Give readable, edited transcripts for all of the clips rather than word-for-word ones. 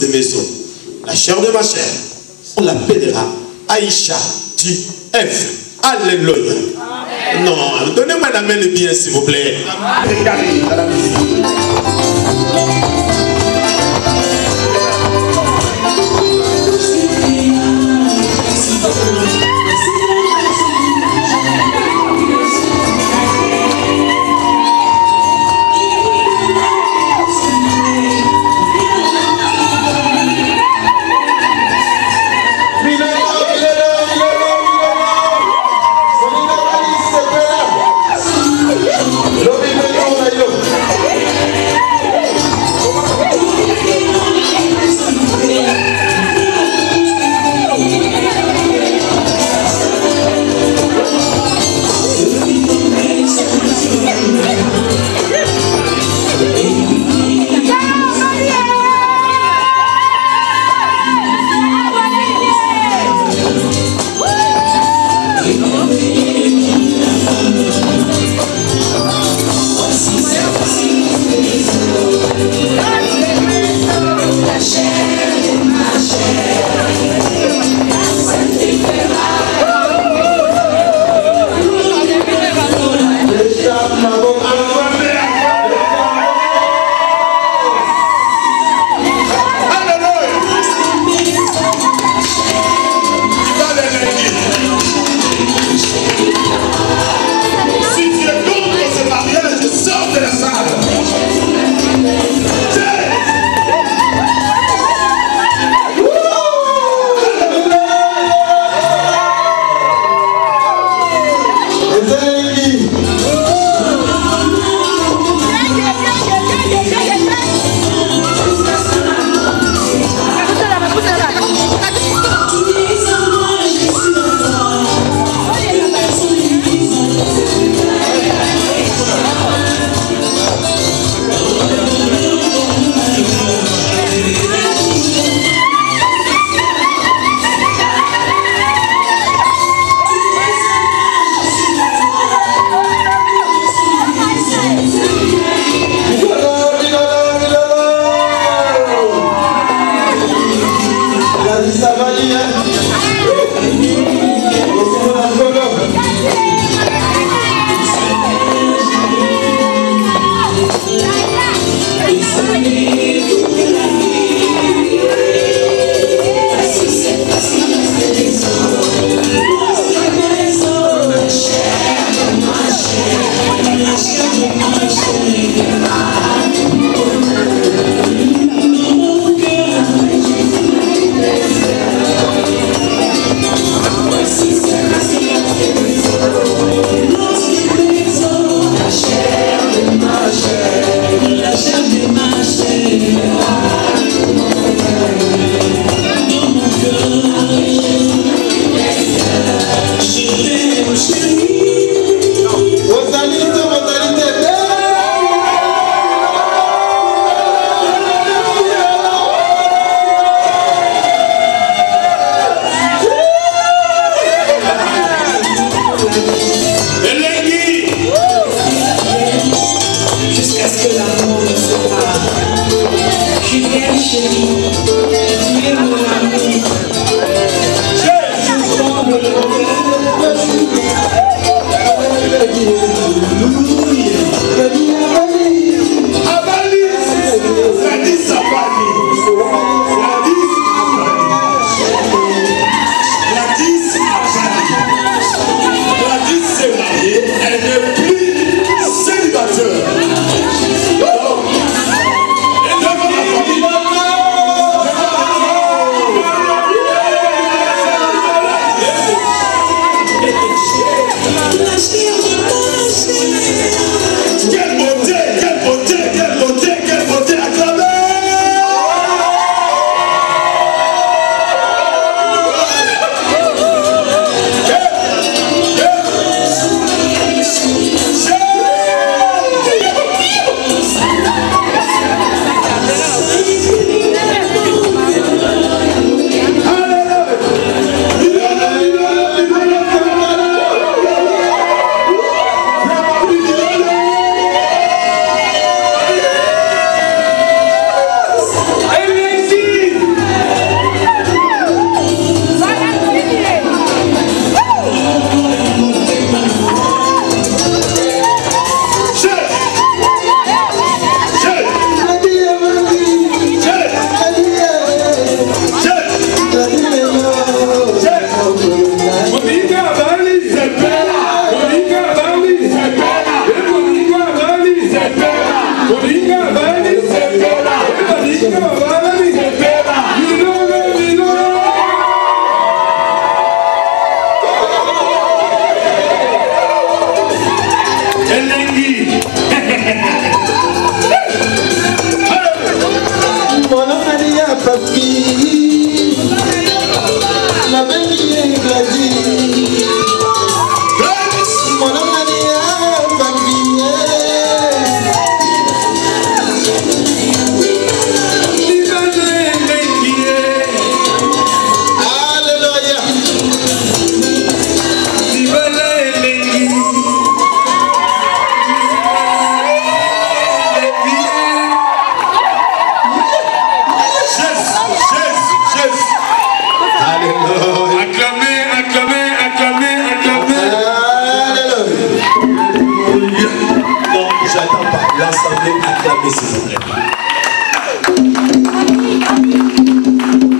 de maison, la chair de ma chair, on l'appellera Aïcha du F. Alléluia. Non, donnez-moi la main le bien s'il vous plaît. Regardez dans la musique. Célibataire.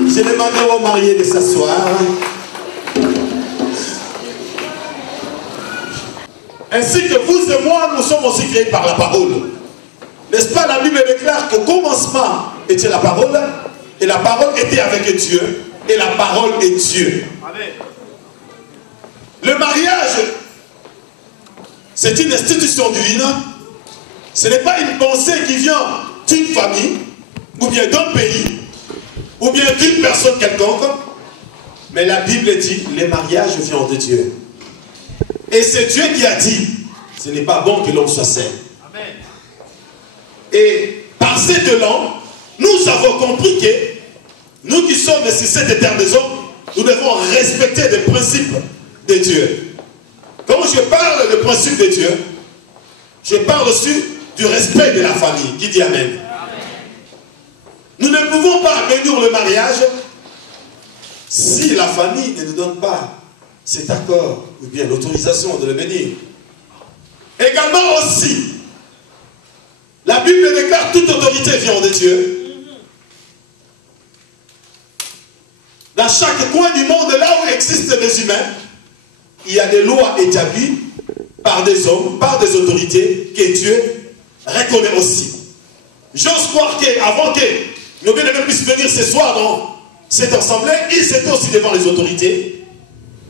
Je demanderai aux mariés de s'asseoir. Ainsi que vous et moi, nous sommes aussi créés par la parole. N'est-ce pas, la Bible déclare qu'au commencement était la parole, et la parole était avec Dieu, et la parole est Dieu. Amen. Le mariage, c'est une institution divine. Ce n'est pas une pensée qui vient d'une famille, ou bien d'un pays, ou bien d'une personne quelconque. Mais la Bible dit que les mariages viennent de Dieu. Et c'est Dieu qui a dit, ce n'est pas bon que l'homme soit seul. Amen. Et par cette langue, nous avons compris que nous qui sommes sur cette terre des hommes, nous devons respecter les principes de Dieu. Quand je parle des principes de Dieu, je parle aussi du respect de la famille. Qui dit Amen? Amen. Nous ne pouvons pas bénir le mariage si la famille ne nous donne pas cet accord ou bien l'autorisation de le bénir. Également aussi, la Bible déclare toute autorité vient de Dieu. Dans chaque coin du monde, là où existent des humains, il y a des lois établies par des hommes, par des autorités que Dieu reconnaît aussi. J'ose croire qu'avant que nos bien-aimés puissent venir ce soir dans cette assemblée, ils étaient aussi devant les autorités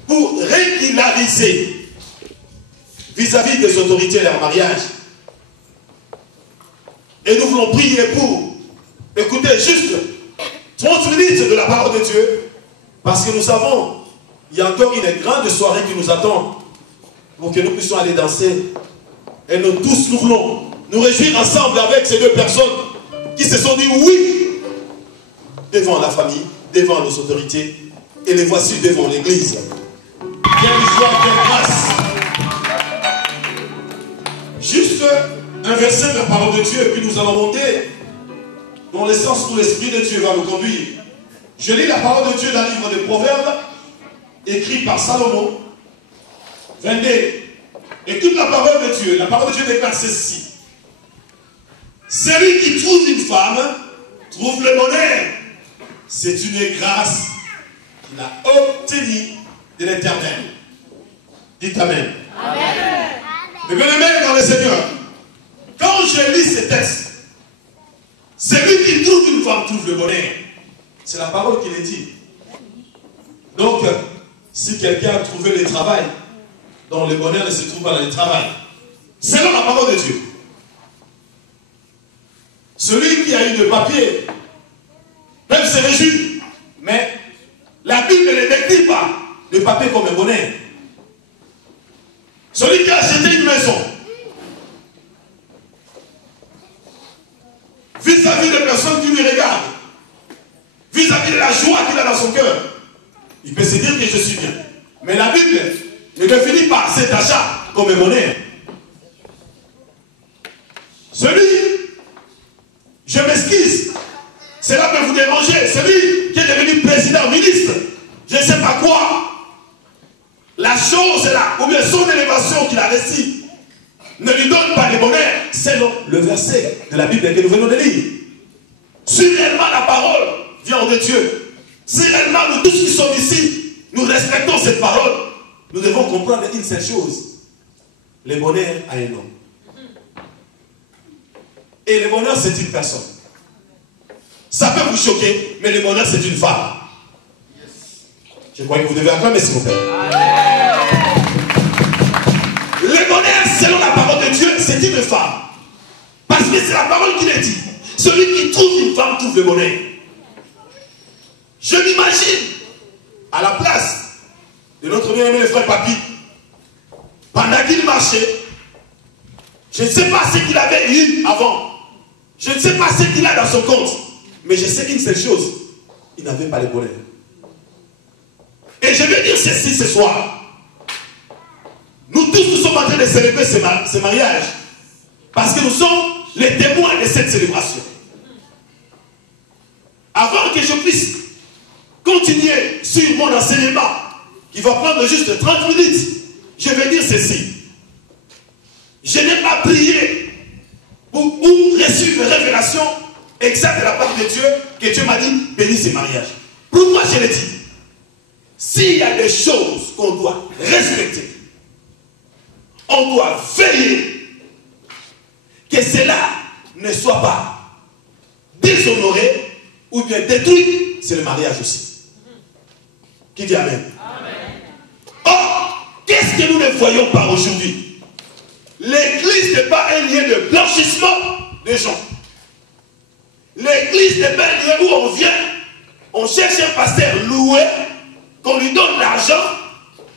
pour régulariser vis-à-vis des autorités leur mariage. Et nous voulons prier pour écouter juste 30 minutes de la parole de Dieu, parce que nous savons, il y a encore une grande soirée qui nous attend pour que nous puissions aller danser. Et nous tous, nous voulons nous réjouir ensemble avec ces deux personnes qui se sont dit oui devant la famille, devant nos autorités, et les voici devant l'église. Quelle joie, quelle grâce. Juste un verset de la parole de Dieu, et puis nous allons monter dans le sens où l'Esprit de Dieu va nous conduire. Je lis la parole de Dieu dans le livre des Proverbes, écrit par Salomon, 22. Et toute la parole de Dieu déclare ceci. Celui qui trouve une femme trouve le bonheur. C'est une grâce qu'il a obtenue de l'Éternel. Dites Amen. Amen. Mais bien-aimés dans le Seigneur, quand je lis ces textes, celui qui trouve une femme trouve le bonheur. C'est la parole qui le dit. Donc, si quelqu'un a trouvé le travail, dont le bonheur ne se trouve pas dans le travail, selon la parole de Dieu. Celui qui a eu le papier peut se réjouir, mais la Bible ne décrit pas le papier comme un bonheur. Celui qui a acheté une maison, vis-à-vis des personnes qui lui regardent, vis-à-vis de la joie qu'il a dans son cœur, il peut se dire que je suis bien. Mais la Bible ne définit pas cet achat comme un bonheur. Celui, je m'excuse, cela peut vous déranger, celui qui est devenu président, ministre, je ne sais pas quoi, la chose est là, ou bien son élévation qu'il a reçue, ne lui donne pas de bonheur, selon le verset de la Bible que nous venons de lire. Si réellement la parole vient de Dieu, si réellement nous tous qui sommes ici, nous respectons cette parole, nous devons comprendre une seule chose. Le bonheur a un nom. Et le bonheur, c'est une personne. Ça peut vous choquer, mais le bonheur, c'est une femme. Je crois que vous devez acclamer, s'il vous plaît. Le bonheur, selon la parole de Dieu, c'est une femme. Parce que c'est la parole qui le dit. Celui qui trouve une femme trouve le bonheur. Je m'imagine à la place de notre bien-aimé le frère Papi, pendant qu'il marchait, je ne sais pas ce qu'il avait eu avant. Je ne sais pas ce qu'il a dans son compte. Mais je sais une seule chose. Il n'avait pas les bonheur. Et je vais dire ceci ce soir. Nous tous, nous sommes en train de célébrer ce mariage. Parce que nous sommes les témoins de cette célébration. Avant que je puisse continuer sur mon enseignement, qui va prendre juste 30 minutes, je vais dire ceci. Je n'ai pas prié ou reçu une révélation exacte de la part de Dieu, que Dieu m'a dit, bénis ce mariage. Pourquoi je l'ai dit? S'il y a des choses qu'on doit respecter, on doit veiller que cela ne soit pas déshonoré ou bien détruit, c'est le mariage aussi. Qui dit Amen? Or, qu'est-ce que nous ne voyons pas aujourd'hui? L'église n'est pas un lieu de blanchissement des gens. L'église n'est pas un lieu où on vient, on cherche un pasteur loué, qu'on lui donne l'argent,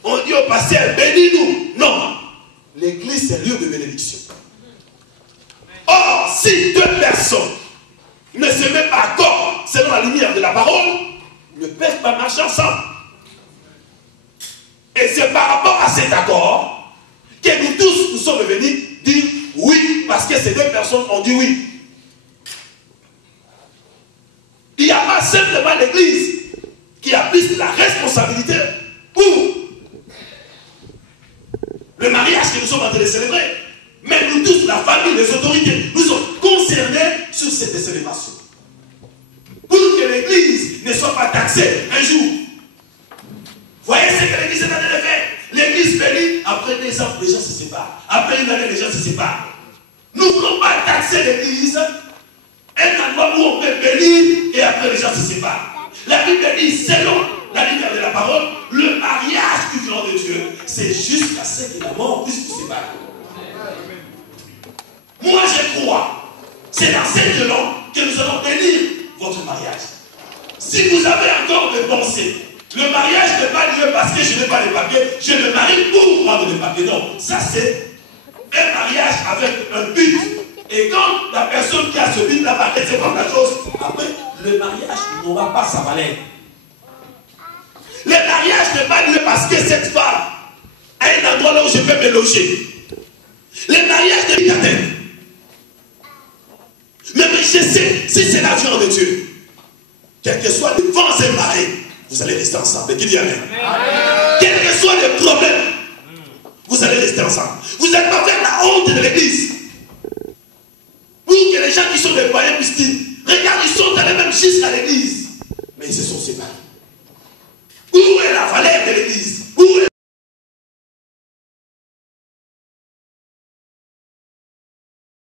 on dit au pasteur, bénis-nous. Non. L'église, c'est un lieu de bénédiction. Or, si deux personnes ne se mettent pas d'accord selon la lumière de la parole, ne peuvent pas marcher ensemble. Et c'est par rapport à cet accord que nous tous, nous sommes venus dire oui, parce que ces deux personnes ont dit oui. Il n'y a pas simplement l'église qui a pris la responsabilité pour le mariage que nous sommes en train de célébrer. Mais nous tous, la famille, les autorités, nous sommes concernés sur cette célébration. Pour que l'église ne soit pas taxée un jour. Voyez ce que l'église est en train de faire. L'église bénit, après 2 ans, les gens se séparent. Après une année, les gens se séparent. Nous ne voulons pas taxer l'église, un endroit où on peut bénir et après les gens se séparent. La Bible dit, selon la lumière de la parole, le mariage du plan de Dieu, c'est jusqu'à ce que la mort puisse nous séparer. Moi, je crois, c'est dans cette langue que nous allons bénir votre mariage. Si vous avez encore des pensées, le mariage n'est pas lieu parce que je n'ai pas les papiers, je me marie pour prendre les papiers. Non, ça c'est un mariage avec un but. Et quand la personne qui a ce but là-bas, elle sait pas la chose, après, le mariage n'aura pas sa valeur. Le mariage n'est pas lieu parce que cette femme a un endroit là où je peux me loger. Le mariage n'est pas lieu. Mais je sais, si c'est la viande de Dieu, quel que soit les vents et marées, vous allez rester ensemble. Et qui dit Amen? Quels que soient les problèmes, vous allez rester ensemble. Vous n'allez pas faire la honte de l'église. Pour que les gens qui sont des païens puissent dire, regarde, ils sont dans les mêmes jusqu'à l'église. Mais ils se sont séparés. Où est la valeur de l'église?